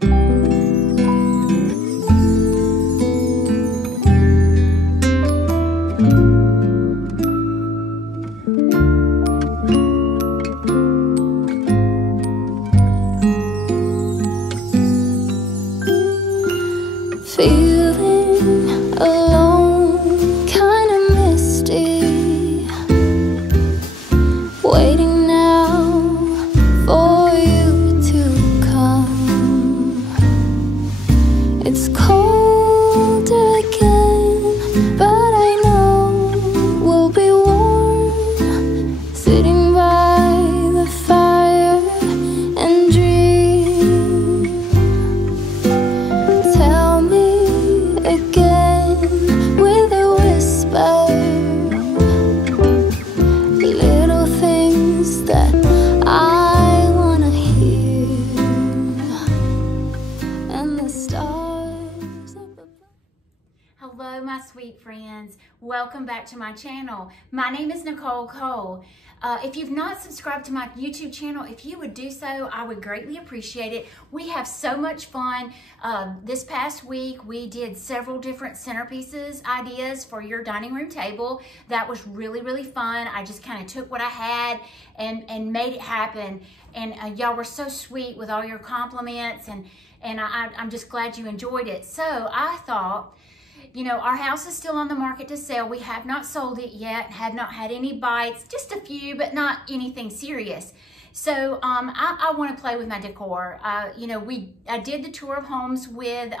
Feeling alone, kinda misty, waiting now for you to come. It's cold again, but I know we'll be warm, sitting by the fire and dream. Tell me again with a whisper, little things that I wanna hear, and the stars up above. Hello, my sweet friends. Welcome back to my channel. My name is Nicole Cole. If you've not subscribed to my YouTube channel, if you would do so, I would greatly appreciate it. We have so much fun. This past week, we did several different centerpieces ideas for your dining room table. That was really, really fun. I just kind of took what I had and made it happen. And y'all were so sweet with all your compliments, and I'm just glad you enjoyed it. So I thought, you know, our house is still on the market to sell. We have not sold it yet, have not had any bites, just a few, but not anything serious. So I want to play with my decor. You know, I did the tour of homes with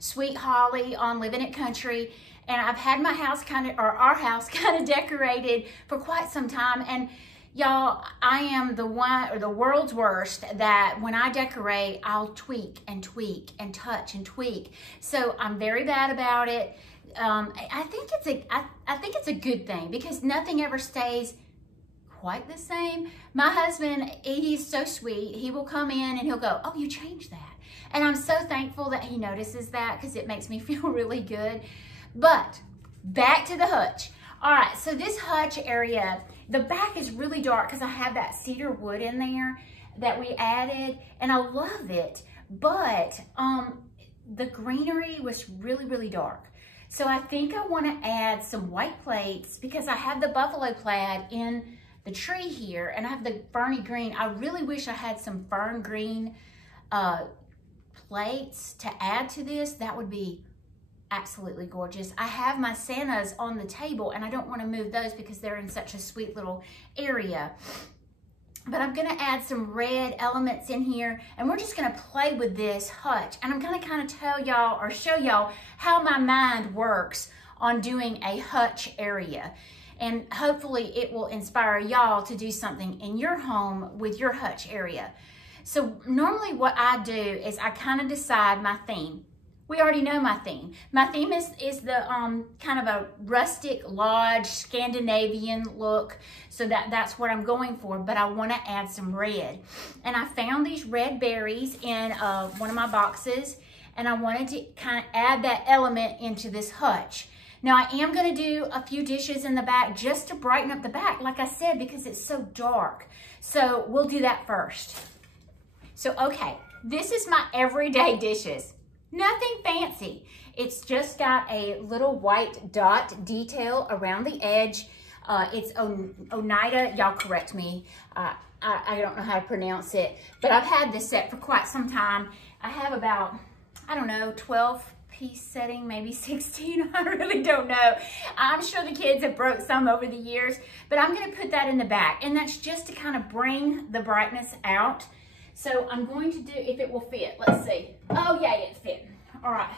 Sweet Holly on Living It Country, and I've had my house our house kind of decorated for quite some time. And y'all, I am the world's worst that when I decorate, I'll tweak and tweak and touch and tweak. So I'm very bad about it. I think it's a good thing because nothing ever stays quite the same. My husband, he's so sweet. He will come in and he'll go, "Oh, you changed that." And I'm so thankful that he notices that because it makes me feel really good. But back to the hutch. All right, so this hutch area, the back is really dark because I have that cedar wood in there that we added, and I love it. But the greenery was really, really dark. So I think I want to add some white plates because I have the buffalo plaid in the tree here, and I have the ferny green. I really wish I had some fern green plates to add to this. That would be absolutely gorgeous. I have my Santas on the table, and I don't want to move those because they're in such a sweet little area. But I'm going to add some red elements in here, and we're just going to play with this hutch. And I'm going to kind of tell y'all or show y'all how my mind works on doing a hutch area. And hopefully it will inspire y'all to do something in your home with your hutch area. So normally what I do is I kind of decide my theme. We already know my theme. My theme is the kind of a rustic lodge Scandinavian look. So that's what I'm going for, but I want to add some red. And I found these red berries in one of my boxes, and I wanted to kind of add that element into this hutch. Now I am going to do a few dishes in the back just to brighten up the back, like I said, because it's so dark. So we'll do that first. So okay, this is my everyday dishes. Nothing fancy. It's just got a little white dot detail around the edge. It's Oneida. Y'all correct me. I don't know how to pronounce it, but I've had this set for quite some time. I have about, I don't know, 12-piece setting, maybe 16. I really don't know. I'm sure the kids have broke some over the years, but I'm going to put that in the back, and that's just to kind of bring the brightness out. So I'm going to do, if it will fit, let's see. Oh yeah, it fit. All right.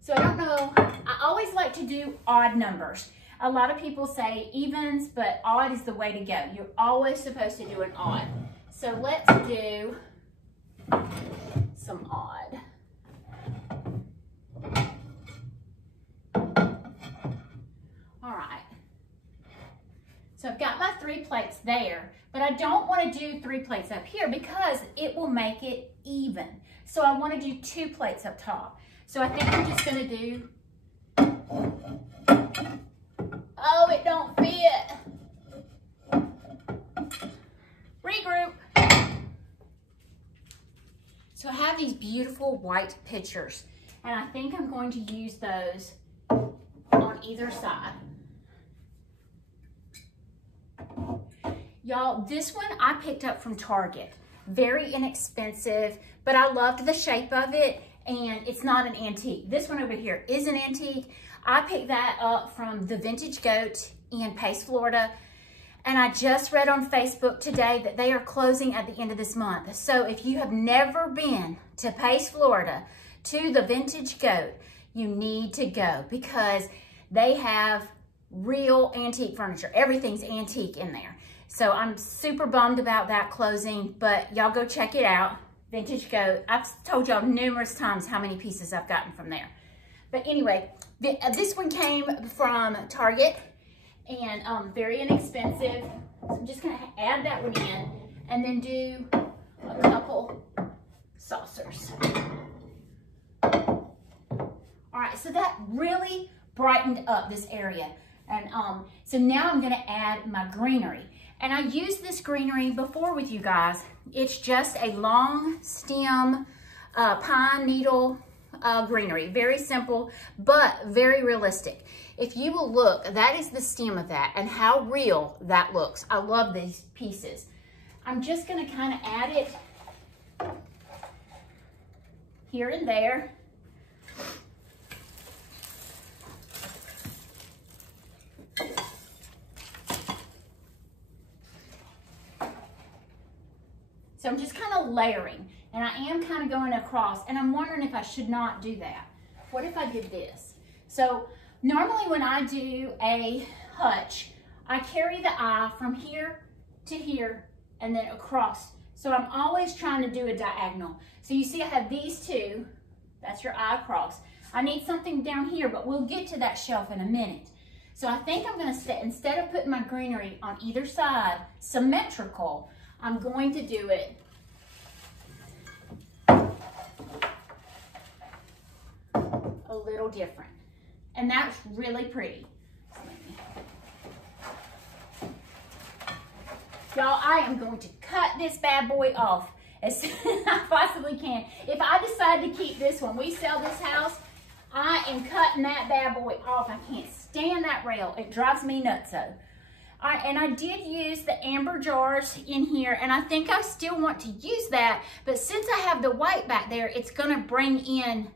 So I don't know, I always like to do odd numbers. A lot of people say evens, but odd is the way to go. You're always supposed to do an odd. So let's do some odd. All right. So I've got my 3 plates there, but I don't want to do 3 plates up here because it will make it even. So I want to do 2 plates up top. So I think I'm just going to do, oh, it don't So I have these beautiful white pictures, and I think I'm going to use those on either side. Y'all, this one I picked up from Target. Very inexpensive, but I loved the shape of it, and it's not an antique. This one over here is an antique. I picked that up from the Vintage Goat in Pace, Florida. And I just read on Facebook today that they are closing at the end of this month. So if you have never been to Pace, Florida, to the Vintage Goat, you need to go because they have real antique furniture. Everything's antique in there. So I'm super bummed about that closing, but y'all go check it out. Vintage Goat. I've told y'all numerous times how many pieces I've gotten from there. But anyway, this one came from Target. And very inexpensive. So I'm just gonna add that one in and then do a couple saucers. All right, so that really brightened up this area. And so now I'm gonna add my greenery. And I used this greenery before with you guys. It's just a long stem pine needle greenery. Very simple, but very realistic. If you will look, that is the stem of that and how real that looks. I love these pieces. I'm just gonna kind of add it here and there. So I'm just kind of layering, and I am kind of going across, and I'm wondering if I should not do that. What if I did this? So normally when I do a hutch, I carry the eye from here to here and then across. So I'm always trying to do a diagonal. So you see I have these two, that's your eye across. I need something down here, but we'll get to that shelf in a minute. So I think I'm gonna set, instead of putting my greenery on either side, symmetrical, I'm going to do it a little different. And that's really pretty. Y'all, I am going to cut this bad boy off as soon as I possibly can. If I decide to keep this one, we sell this house, I am cutting that bad boy off. I can't stand that rail. It drives me nutso. All right, and I did use the amber jars in here, and I think I still want to use that, but since I have the white back there, it's gonna bring in,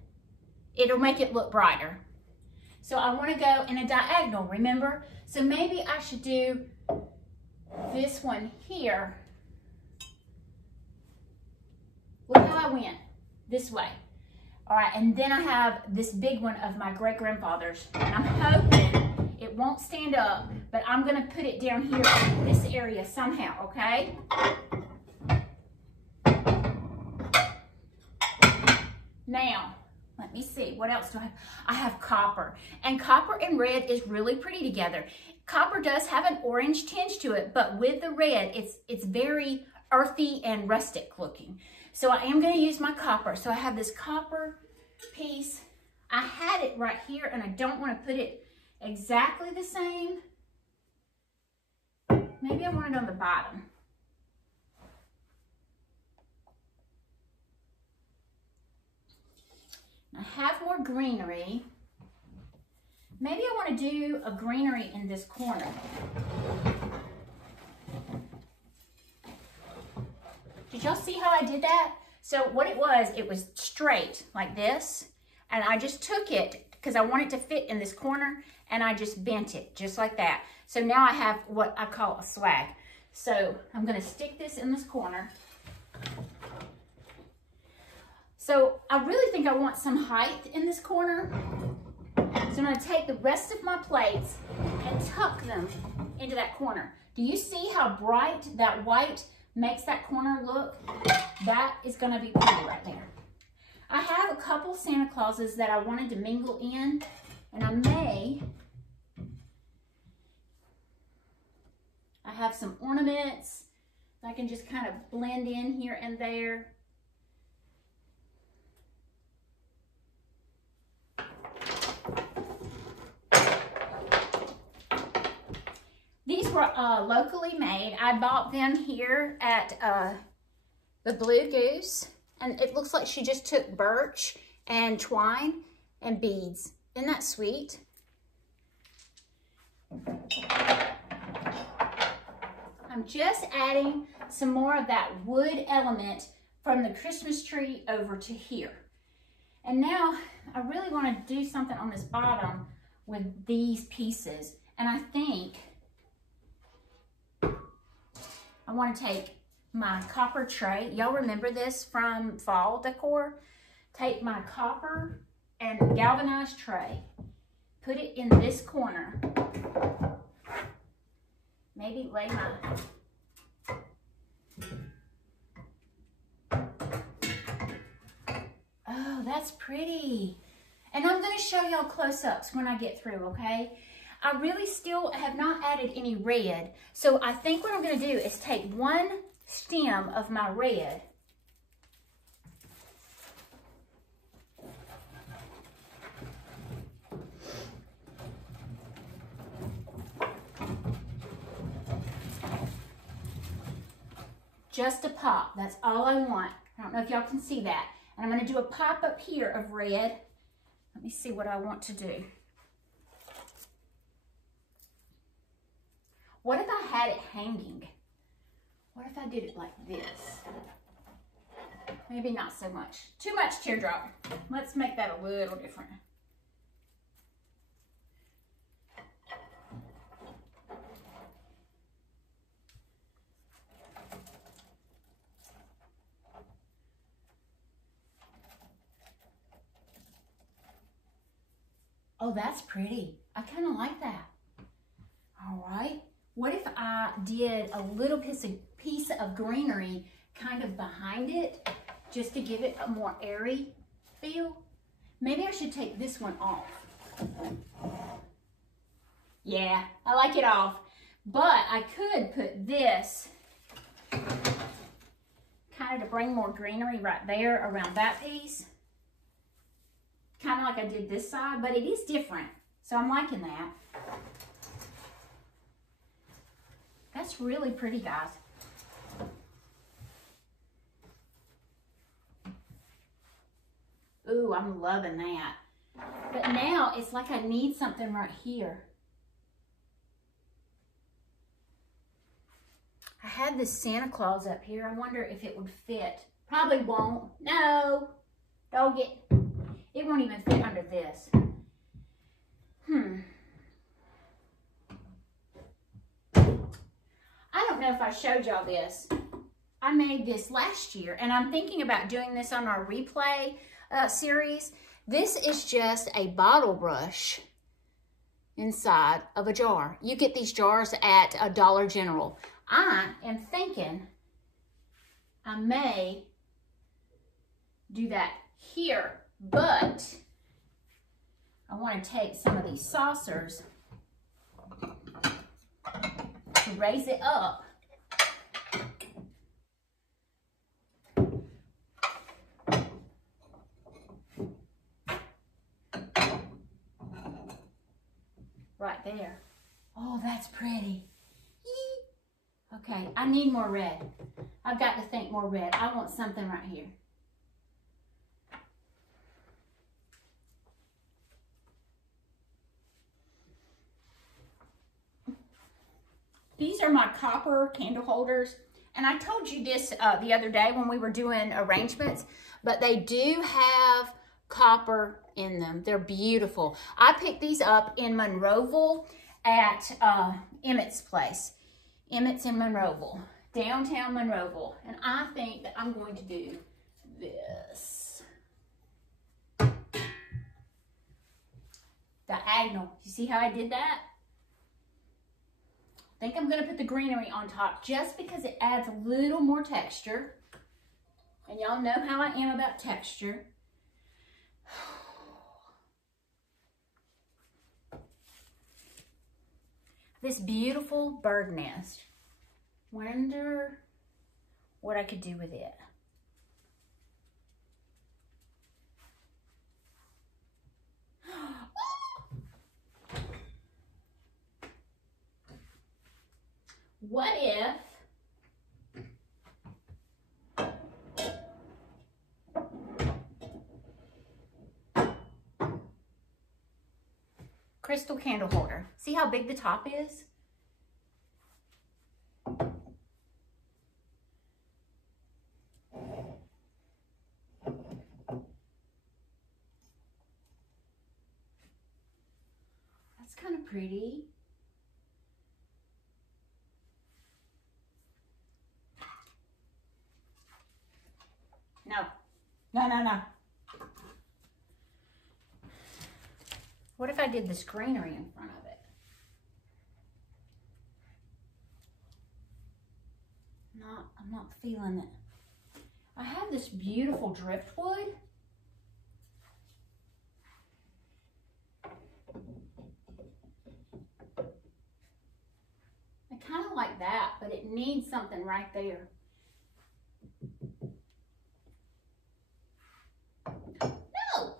it'll make it look brighter. So I wanna go in a diagonal, remember? So maybe I should do this one here. Look how I went, this way. All right, and then I have this big one of my great-grandfather's, and I'm hoping it won't stand up, but I'm gonna put it down here in this area somehow, okay? Now, let me see, what else do I have? I have copper, and copper and red is really pretty together. Copper does have an orange tinge to it, but with the red, it's very earthy and rustic looking. So I am gonna use my copper. So I have this copper piece. I had it right here, and I don't wanna put it exactly the same. Maybe I want it on the bottom. I have more greenery. Maybe I want to do a greenery in this corner. Did y'all see how I did that? So what it was straight like this, and I just took it because I want it to fit in this corner, and I just bent it just like that. So now I have what I call a swag. So I'm gonna stick this in this corner. So I really think I want some height in this corner. So I'm gonna take the rest of my plates and tuck them into that corner. Do you see how bright that white makes that corner look? That is gonna be pretty right there. I have a couple Santa Clauses that I wanted to mingle in, and I have some ornaments that I can just kind of blend in here and there. These were locally made. I bought them here at the Blue Goose, And it looks like she just took birch and twine and beads. Isn't that sweet? I'm just adding some more of that wood element from the Christmas tree over to here. And now I really want to do something on this bottom with these pieces. And I think I want to take my copper tray. Y'all remember this from fall decor? Take my copper and galvanized tray, put it in this corner. Maybe lay my... Oh, that's pretty. And I'm going to show y'all close-ups when I get through, okay? I really still have not added any red. So I think what I'm going to do is take one stem of my red. Just a pop. That's all I want. I don't know if y'all can see that. And I'm going to do a pop up here of red. Let me see what I want to do. What if I had it hanging? What if I did it like this? Maybe not so much. Too much teardrop. Let's make that a little different. Oh, that's pretty. I kind of like that. All right. What if I did a little piece of greenery kind of behind it, just to give it a more airy feel? Maybe I should take this one off. Yeah, I like it off. But I could put this kind of to bring more greenery right there around that piece. Kind of like I did this side, but it is different. So I'm liking that. That's really pretty, guys. Ooh, I'm loving that. But now it's like I need something right here. I had this Santa Claus up here. I wonder if it would fit. Probably won't. No, don't get... It won't even fit under this. I don't know if I showed y'all this. I made this last year, and I'm thinking about doing this on our replay series. This is just a bottle brush inside of a jar. You get these jars at a Dollar General. I am thinking I may do that here. But I want to take some of these saucers to raise it up. Right there. Oh, that's pretty. Okay, I need more red. I've got to think more red. I want something right here. These are my copper candle holders. And I told you this the other day when we were doing arrangements, but they do have copper in them. They're beautiful. I picked these up in Monroeville at Emmett's place. Emmett's in Monroeville, downtown Monroeville. And I think that I'm going to do this. Diagonal. You see how I did that? I think I'm going to put the greenery on top just because it adds a little more texture. And y'all know how I am about texture. This beautiful bird nest. Wonder what I could do with it. What if crystal candle holder. See how big the top is? That's kind of pretty. No, no, no, no. What if I did this greenery in front of it? I'm not feeling it. I have this beautiful driftwood. I kind of like that, but it needs something right there. No!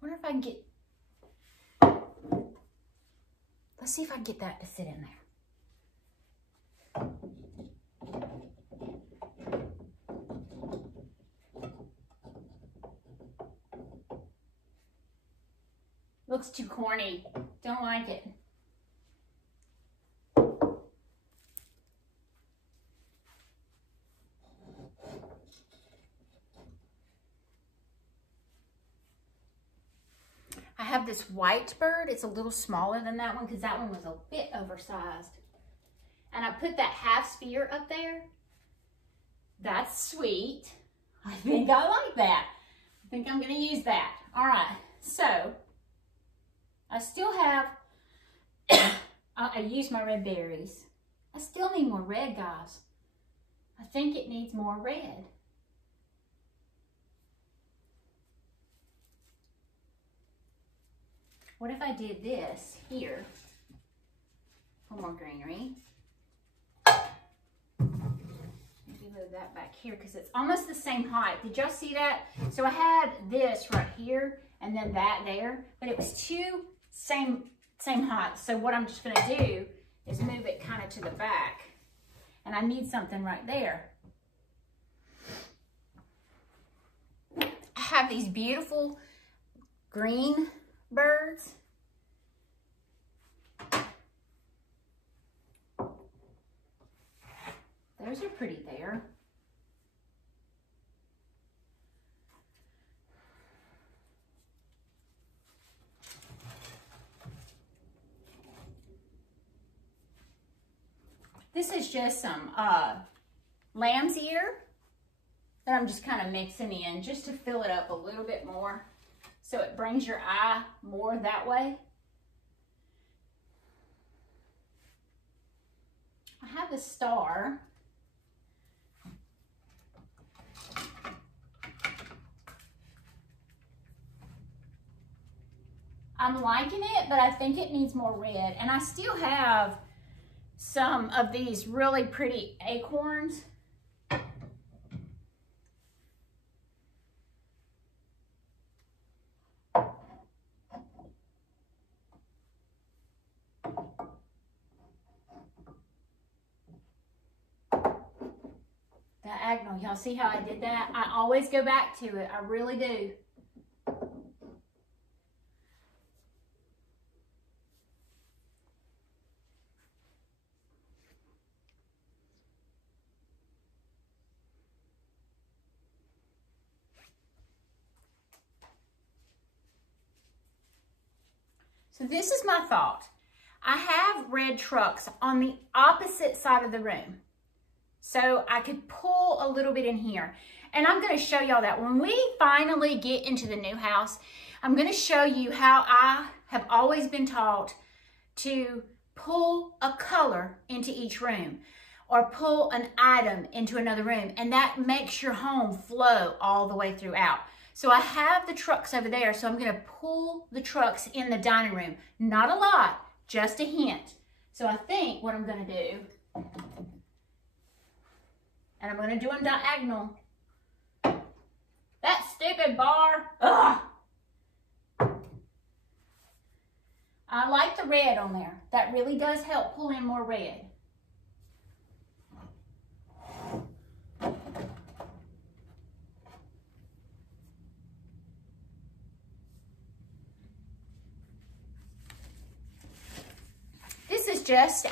Wonder if I can get, let's see if I can get that to sit in there. Looks too corny. Don't like it. I have this white bird. It's a little smaller than that one because that one was a bit oversized. And I put that half sphere up there. That's sweet. I think I like that. I think I'm going to use that. All right. So, I still have, I used my red berries. I still need more red, guys. I think it needs more red. What if I did this here for more greenery? Maybe move that back here because it's almost the same height. Did y'all see that? So I had this right here and then that there, but it was two same height. So what I'm just going to do is move it kind of to the back, and I need something right there. I have these beautiful green birds. Those are pretty there. This is just some lamb's ear that I'm just kind of mixing in just to fill it up a little bit more so it brings your eye more that way. I have a star. I'm liking it, but I think it needs more red. And I still have some of these really pretty acorns. Diagonal, y'all see how I did that? I always go back to it, I really do. So this is my thought. I have red trucks on the opposite side of the room. So I could pull a little bit in here. And I'm going to show y'all that when we finally get into the new house, I'm going to show you how I have always been taught to pull a color into each room or pull an item into another room. And that makes your home flow all the way throughout. So I have the trucks over there, so I'm going to pull the trucks in the dining room. Not a lot, just a hint. So I think what I'm going to do, and I'm going to do them diagonal. That stupid bar, ugh. I like the red on there. That really does help pull in more red. just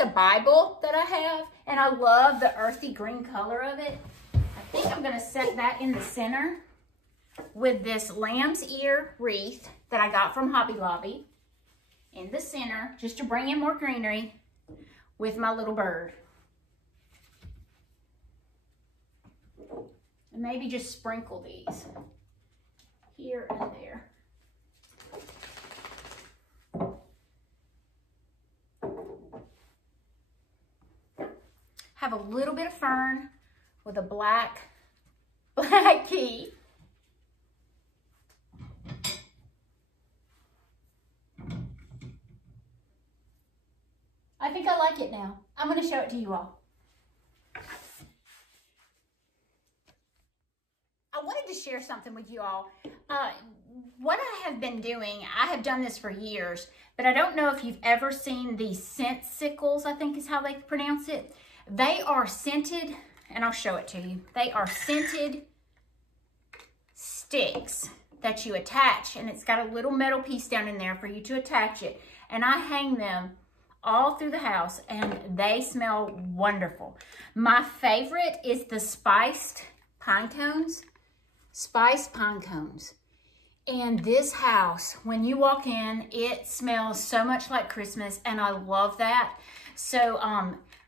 a Bible that I have, and I love the earthy green color of it. I think I'm gonna set that in the center with this lamb's ear wreath that I got from Hobby Lobby in the center, just to bring in more greenery with my little bird. And maybe just sprinkle these here and there. Have a little bit of fern with a black key. I think I like it now. I'm going to show it to you all. I wanted to share something with you all. What I have been doing, I have done this for years, but I don't know if you've ever seen these scent sickles, I think is how they pronounce it. They are scented, and I'll show it to you. They are scented sticks that you attach, and it's got a little metal piece down in there for you to attach it. And I hang them all through the house, and they smell wonderful. My favorite is the spiced pine cones. Spiced pine cones. And this house, when you walk in, it smells so much like Christmas, and I love that. So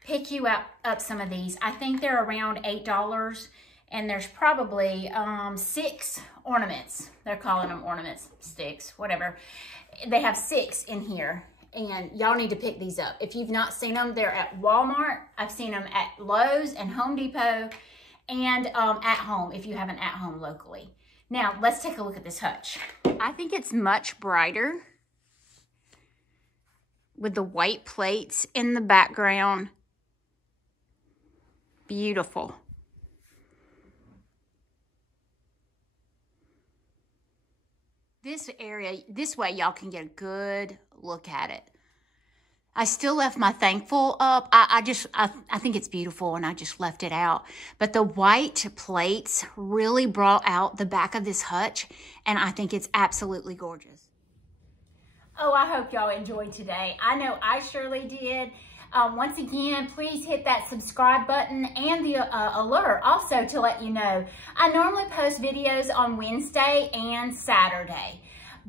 pick you up some of these. I think they're around $8, and there's probably 6 ornaments. They're calling them ornaments, sticks, whatever. They have 6 in here, and y'all need to pick these up. If you've not seen them, they're at Walmart. I've seen them at Lowe's and Home Depot, and at home, if you have an at home locally. Now, let's take a look at this hutch. I think it's much brighter with the white plates in the background. Beautiful. This area, this way y'all can get a good look at it. I still left my thankful up. I think it's beautiful, and I just left it out. But the white plates really brought out the back of this hutch, and I think it's absolutely gorgeous. Oh, I hope y'all enjoyed today. I know I surely did. Once again, please hit that subscribe button and the alert also to let you know. I normally post videos on Wednesday and Saturday.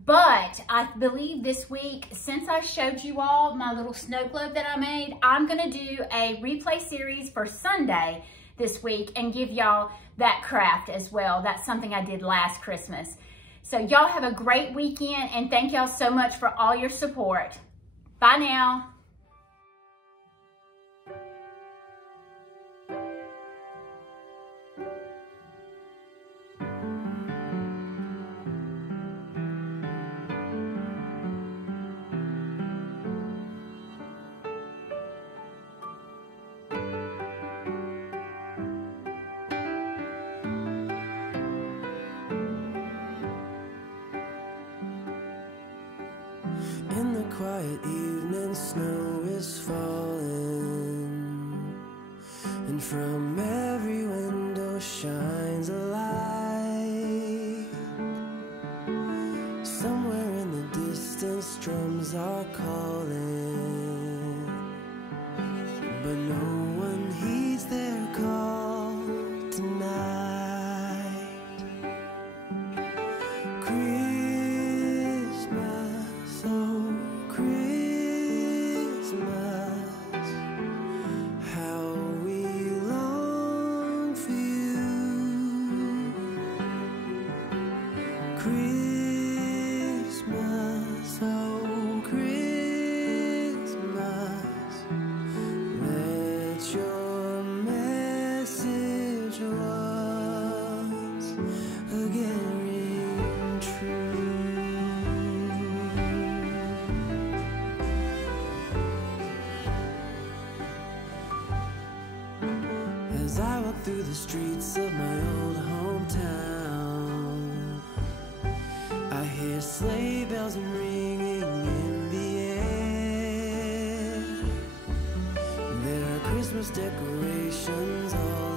But I believe this week, since I showed you all my little snow globe that I made, I'm going to do a replay series for Sunday this week and give y'all that craft as well. That's something I did last Christmas. So y'all have a great weekend, and thank y'all so much for all your support. Bye now. In the quiet evening, snow is falling, and from every window shines a light. Somewhere in the distance, drums are calling, but no one heeds their call tonight. As I walk through the streets of my old hometown, I hear sleigh bells ringing in the air. There are Christmas decorations all